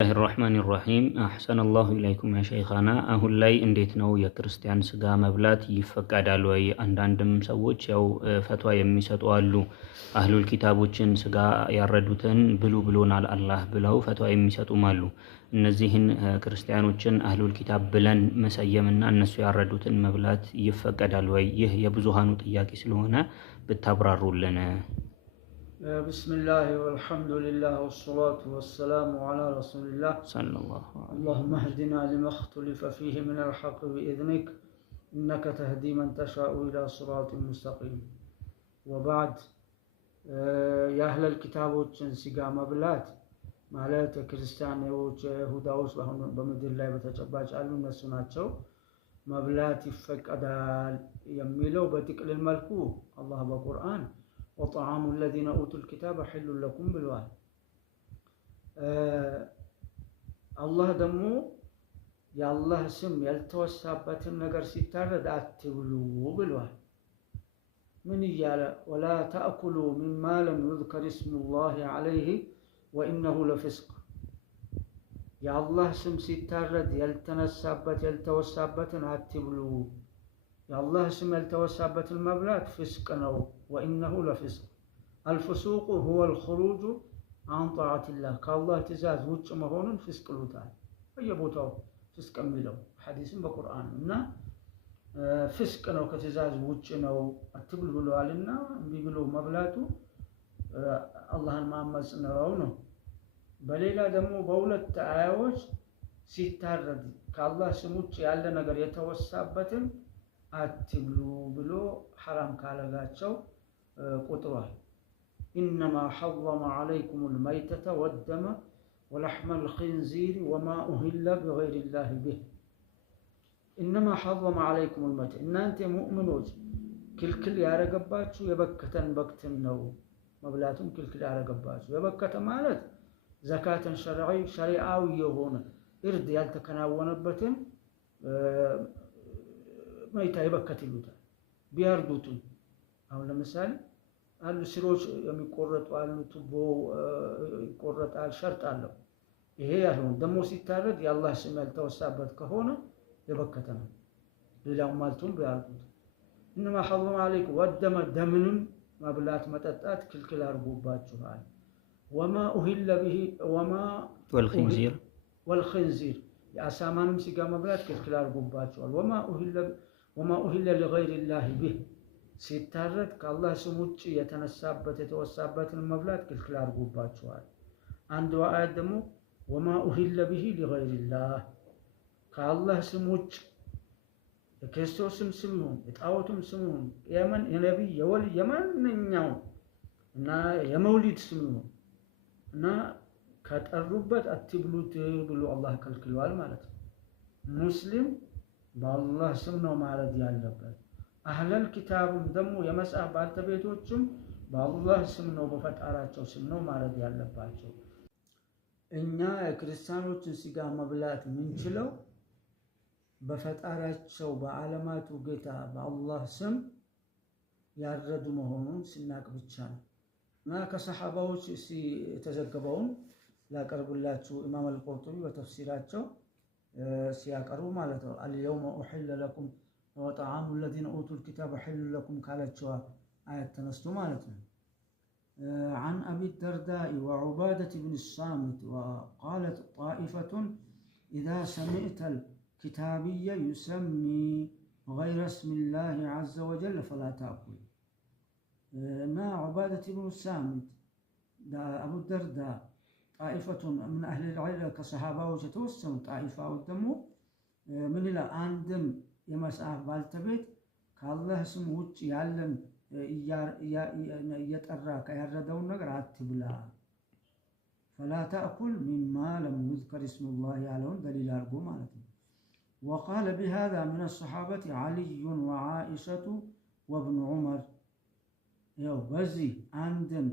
الله الرحمن الرحيم أحسن الله إليكم يا شيخنا أهون لاي انديت نو يا كريستيان سغا مبلات يفقدال ወይ አንዳንድም ሰዎች ያው ፈትዋ የሚሰጡ አሉ አህሉል ኪታቦችን ስጋ ያረዱትን ብሉ ብሎናል አላህ ብለው ፈትዋ የሚሰጡም አሉ እነዚህን ክርስቲያኖችን አህሉል ኪታብ ብለን መሰየምና እነሱ ያረዱትን መብላት ይፈቀዳል ወይ ይህ የብዙሃኑ ጥያቄ ስለሆነ ብታብራሩልን بسم الله والحمد لله والصلاة والسلام على رسول الله صلى الله عليه وسلم اللهم اهدنا لما اختلف فيه من الحق بإذنك إنك تهدي من تشاء إلى صراط مستقيم وبعد يا أهل الكتاب سيغا مبلات ማለት ክርስቲያኖች ይሁዳዎች በምድር ላይ በተጨባጭ አሉ እነሱ ናቸው መብላት ይፈቀዳል የሚለው በጥቅል መልኩ አላህ በቁርአን وطعام الذين أوتوا الكتاب حل لكم بالوال الله دمو يا الله سم يلتوسابتن نجر سيتارد أتبلو بالوال من يالا ولا تأكلوا مما لم يذكر اسم الله عليه وإنه لفسق يا الله سم سيتارد يلتوسابتن أتبلو يا الله اسم التوسابة المبلات فسق نو وإنه لفسق الفسوق هو الخروج عن طاعة الله كالله تزاز وجه مهون فسق لوتال أي بوتاو فسق ميلو حديث بقرآن إنه فسق نو كتزاز وجه نو أتبل بلوالنا بيبلو مبلاتو الله المعمز نو بليلا دمو بولة تعاوش سيتارد كالله سموت يالا نقر يتوسابة አትብሉ ብሎ حرام ካለጋቸው ቆጥሯል انما حرم عليكم الميتة والدم ولحم الخنزير وما أهل بغير الله به انما حرم عليكم الميتة እናንተ ሙእሚኖች ክልክል ያረጋባችሁ የበከተን በክተን ነው መብላቱን ክልክል ያረጋባችሁ የበከተ ማለት ዘካተን ሸሪዓዊ የሆነ እርድ ያልተከናወነበትን ማይታ ይበከት ይሉታል ቢያርዱትን አሁን ለምሳሌ አሉ ስሮች የሚቆረጡ አሉ ቱቦ ይቆረጣል ሸርጥ አለው ይሄ ያለው ደሞ ሲታረድ የአላህ ስም ያልተወሳበት ከሆነ የበከተ ነው ሌላው ማልቱን ቢያርዱት انما حرم عليكم والدم دمن መብላት መጠጣት ክልክል አርጎባችኋል وما أهل به وما والخنزير የአሳማንም ሲጋ መብላት ክልክል አርጎባችኋል وما أهل لغير الله به ሲታረድ ከአላህ ስም ውጪ የተነሳበት የተወሳበት መብላት ክልክል አርጎባችኋል አንድ አያት ደግሞ وما أهل به لغير الله ከአላህ ስም ውጪ የክርስቶስም ስም ይሁን የጣዖቱም ስም ይሁን የነብይ የወልይ የማንኛው እና የመውሊድ ስም ይሁን እና ከጠሩበት አትብሉት ብሎ አላህ ከልክሏል ማለት ነው ሙስሊም በአላህ ስም ነው ማለት ያለበት አህለል ኪታብም ደግሞ የመጽሐፍ ባልተቤቶችም በአላህ ስም ነው በፈጣራቸው ስም ነው ማለት ያለባቸው እኛ የክርስቲያኖችን ስጋ መብላት ምንችለው በፈጣራቸው በዓለማቱ ጌታ በአላህ ስም ያረዱ መሆኑን ስናቅ ብቻ ነው እና ከሰሃባዎች የተዘገበውን ላቀርብላችሁ ኢማም አልቁርጡቢ በተፍሲራቸው ሲያቀርቡ ማለት ነው اليوم أحل لكم وطعام الذين أوتوا الكتاب حل لكم ካለችው አያት ተነስቶ ማለት ነው عن أبي الدرداء وعبادة بن الصامت وقالت طائفة إذا سمعت الكتابي يسمي غير اسم الله عز وجل فلا تأكل نا عبادة بن الصامت أبو الدرداء طائفة من أهل العلم كصحابة وتوسموا طائفة ودمو من إلى عندم يمسأف بالتبت كالله اسمه وجه يعلم يتأراك يردون نقرأت بلا فلا تأكل مما لم يذكر اسم الله يعلون دليل أرجو مالتي وقال بهذا من الصحابة علي وعائشة وابن عمر يو بزي عندم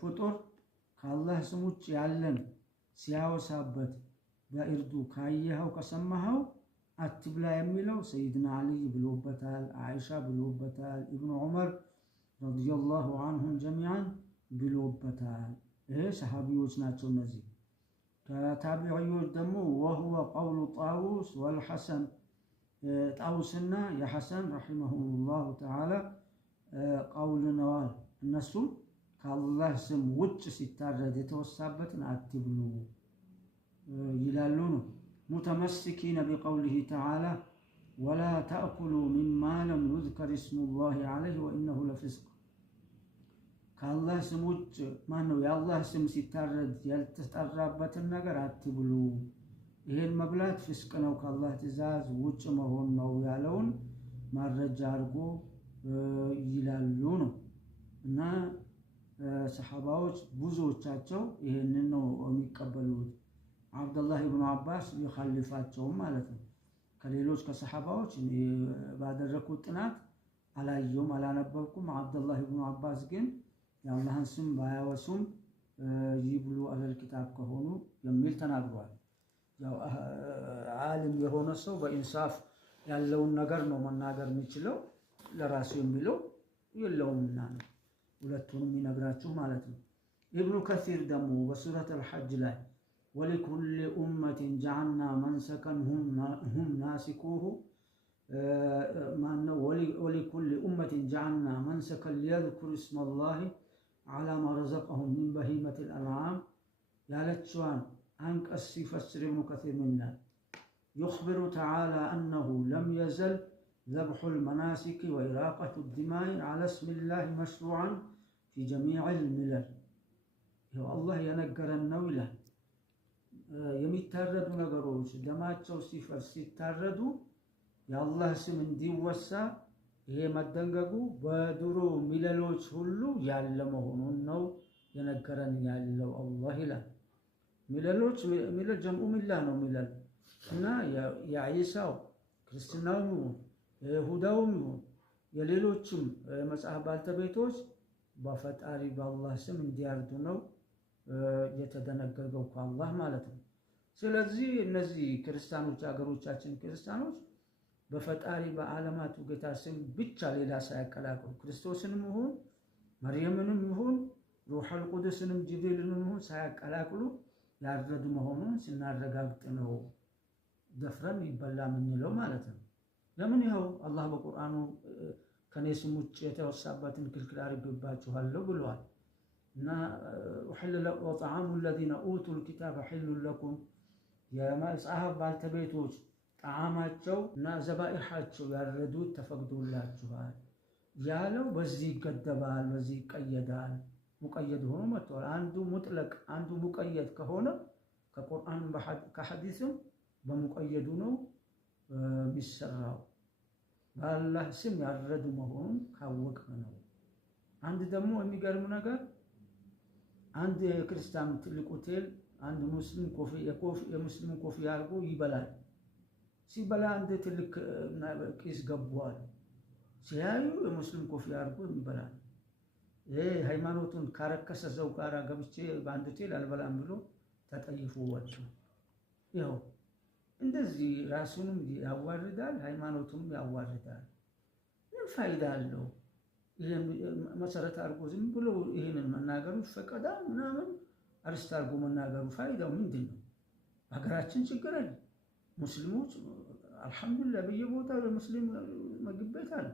فطر ከአላህ ስም ውጭ ያለን ሲያወሳበት በእርዱ ካየኸው ከሰማኸው አትብላ የሚለው ሰይድና አሊ ብሎበታል አይሻ ብሎበታል ኢብኑ ዑመር ረዲየላሁ ዐንሁም ጀሚዓን ብሎበታል ይሄ ሰሃቢዎች ናቸው እነዚህ ከታቢዕዮች ደግሞ ወሁወ ቀውሉ ጣውስ ወልሐሰን ጣውስና የሐሰን ረሒመሁሙላሁ ተዓላ ቀውል ነዋል። እነሱም ከአላህ ስም ውጭ ሲታረድ የተወሳበትን አትብሉ ይላሉ ነው። ሙተመሲኪነ ቢቀውሊሂ ተዓላ ወላ ተእኩሉ ሚማ ለም ዩዝከር እስሙላሂ ዐለይሂ ወኢነሁ ለፊስቅ። ከአላህ ስም ውጭ ማነው የአላህ ስም ሲታረድ ያልተጠራበትን ነገር አትብሉ፣ ይሄን መብላት ፍስቅ ነው፣ ከአላህ ትእዛዝ ውጭ መሆን ነው ያለውን ማረጃ አድርጎ ይላሉ ነው። እና ሰሓባዎች ብዙዎቻቸው ይሄንን ነው የሚቀበሉት። አብዱላህ ብኑ አባስ ይኸልፋቸውም ማለት ነው። ከሌሎች ከሰሓባዎች ባደረኩት ጥናት አላየውም፣ አላነበብኩም። አብዱላህ ብኑ አባስ ግን የአላህን ስም ባያወሱም ይብሉ አህለል ኪታብ ከሆኑ የሚል ተናግሯል። ያው ዓሊም የሆነ ሰው በኢንሳፍ ያለውን ነገር ነው መናገር የሚችለው፣ ለራሱ የሚለው የለውምና ነው ሁለቱንም ይነግራችሁ ማለት ነው። ኢብኑ ከሲር ደግሞ በሱረት አልሐጅ ላይ ወሊኩል ኡመትን ጀዐልና መንሰከን ሁም ናሲኩሁ ማነው ወሊኩል ኡመትን ጀዐልና መንሰከን ሊየዝኩሩ እስመላሂ ዐላ ማ ረዘቀሁም ሚን በሂመቲል አንዓም ያለችዋን አንቀጽ ሲፈስር ኢብኑ ከሲር ምን ይላል? ዩኽቢሩ ተዓላ አነሁ ለም የዘል ዘብሑል መናሲክ ወኢራቀቱ ዲማኢ ዐላ እስሚላሂ መሽሩዐን ፊ ጀሚዕል ሚለል። ይኸው አላህ የነገረን ነው ይላል። የሚታረዱ ነገሮች ደማቸው ሲፈስ ሲታረዱ የአላህ ስም እንዲወሳ ይሄ መደንገጉ በድሮ ሚለሎች ሁሉ ያለ መሆኑን ነው የነገረን ያለው አላህ ይላል። ሚለሎች ሚለል ጀምዑ ሚላ ነው ሚለል እና የዒሳው ክርስትናውም ይሁን የይሁዳውም ይሁን የሌሎችም መጽሐፍ ባልተቤቶች በፈጣሪ በአላህ ስም እንዲያርዱ ነው የተደነገገው ከአላህ ማለት ነው። ስለዚህ እነዚህ ክርስቲያኖች ሀገሮቻችን ክርስቲያኖች በፈጣሪ በዓለማቱ ጌታ ስም ብቻ ሌላ ሳያቀላቅሉ ክርስቶስንም ይሁን መርየምንም ይሁን ሩሑል ቁዱስንም ጅብሪልንም ይሁን ሳያቀላቅሉ ያረዱ መሆኑን ስናረጋግጥ ነው ደፍረን ይበላ የምንለው ማለት ነው። ለምን ይኸው አላህ በቁርአኑ ከኔ ስም ውጭ የተወሳበትን ክልክል አድርጌባችኋለሁ ብለዋል። እና ወጠዓሙ ለዚነ ኡቱል ኪታበ ሒሉን ለኩም የመጽሐፍ ባልተቤቶች ጣዕማቸው እና ዘባኢሓቸው ያረዱት ተፈቅዶላችኋል ያለው በዚህ ይገደባል፣ በዚህ ይቀየዳል። ሙቀየድ ሆኖ መጥቷል። አንዱ ሙጥለቅ አንዱ ሙቀየድ ከሆነ ከቁርአን ከሐዲስም በሙቀየዱ ነው የሚሰራው። በአላህ ስም ያረዱ መሆኑን ካወቅን ነው። አንድ ደግሞ የሚገርም ነገር አንድ የክርስቲያን ትልቅ ሆቴል አንድ ሙስሊም የሙስሊም ኮፍያ አድርጎ ይበላል። ሲበላ አንድ ትልቅ ቄስ ገቧል። ሲያዩ የሙስሊም ኮፍያ አድርጎ ይበላል። ይሄ ሃይማኖቱን ካረከሰ ሰው ጋር ገብቼ በአንድ ሆቴል አልበላም ብሎ ተጠይፎ ወጥቶ ይኸው እንደዚህ ራሱንም ያዋርዳል፣ ሃይማኖቱንም ያዋርዳል። ምን ፋይዳ አለው? ይሄን መሰረት አድርጎ ዝም ብሎ ይሄንን መናገሩ ይፈቀዳል ምናምን አርስት አድርጎ መናገሩ ፋይዳው ምንድን ነው? ሀገራችን ችግር አለ። ሙስሊሞች አልሐምዱሊላህ በየቦታው የሙስሊም ምግብ ቤት አለ።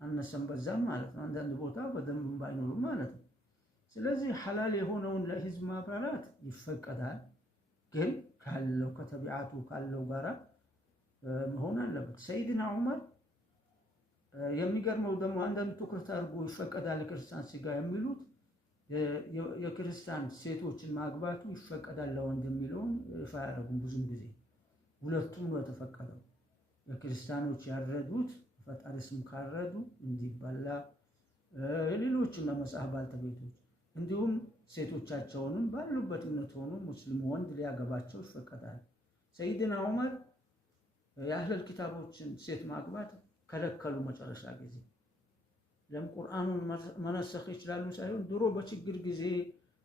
አነሰም በዛም ማለት ነው። አንዳንድ ቦታ በደንብ ባይኖርም ማለት ነው። ስለዚህ ሐላል የሆነውን ለህዝብ ማብራራት ይፈቀዳል፣ ግን ካለው ከተቢዓቱ ካለው ጋራ መሆን አለበት። ሰይድና ዑመር የሚገርመው ደግሞ አንዳንድ ትኩረት አድርጎ ይፈቀዳል ክርስቲያን ስጋ የሚሉት የክርስቲያን ሴቶችን ማግባቱ ይፈቀዳል ለወንድ የሚለውን ይፋ ያደረጉም ብዙም ጊዜ ሁለቱም ነው የተፈቀደው። የክርስቲያኖች ያረዱት ፈጣሪ ስም ካረዱ እንዲበላ የሌሎችም መጽሐፍ ባልተቤቶች እንዲሁም ሴቶቻቸውንም ባሉበት እምነት ሆኖ ሙስሊም ወንድ ሊያገባቸው ይፈቀዳል። ሰይድና ዑመር የአህለል ኪታቦችን ሴት ማግባት ከለከሉ መጨረሻ ጊዜ። ቁርአኑን መነሰኽ ይችላሉ ሳይሆን ድሮ በችግር ጊዜ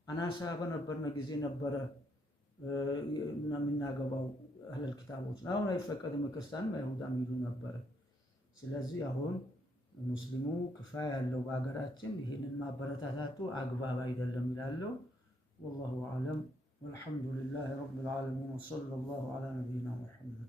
አናሳ በነበርነ ጊዜ ነበረ የምናገባው አህለል ኪታቦች። አሁን አይፈቀድም፣ ክርስቲያንም አይሁዳም ይሉ ነበረ። ስለዚህ አሁን ሙስሊሙ ክፋያ ያለው በሀገራችን ይህንን ማበረታታቱ አግባብ አይደለም ይላለው። ወላሁ አዕለም። والحمد لله رب العالمين وصلى الله على نبينا محمد